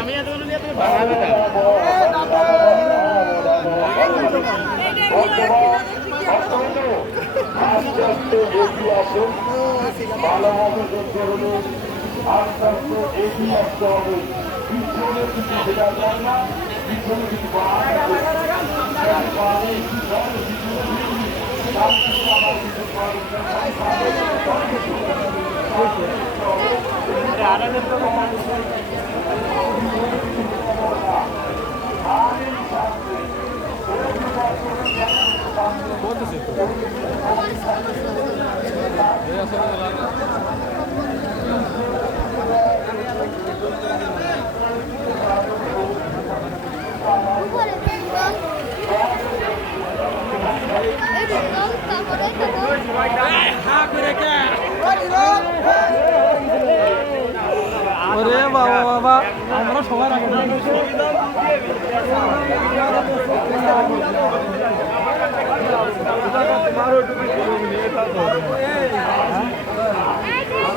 আমি এতগুলো নিয়ে তুমি বাড়াবে না আস্তে আস্তে এগিয়ে আসুন ভালোভাবে করতে হলে আস্তে আস্তে এগিয়ে আসতে হবে পিছনে কিছু সেটা যায় না পিছনে কিছু ওরে বাবা বাবা আমরা সবার আগে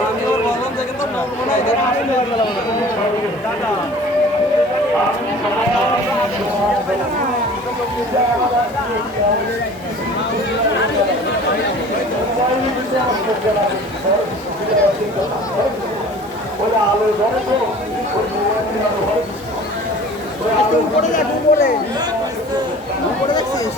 আমি ওর বললাম দেখে তো উপরে দেখ উপরে দেখছিস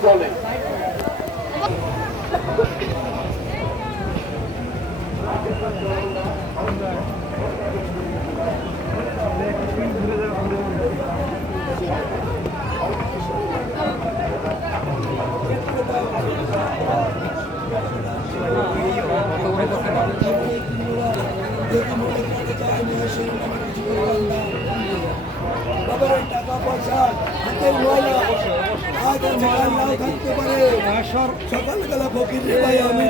চলে টাকা পয়সা হাতের ময়লা হাতের ময়লা নাও থাকতে পারে সকালবেলা ফকির রে ভাই আমি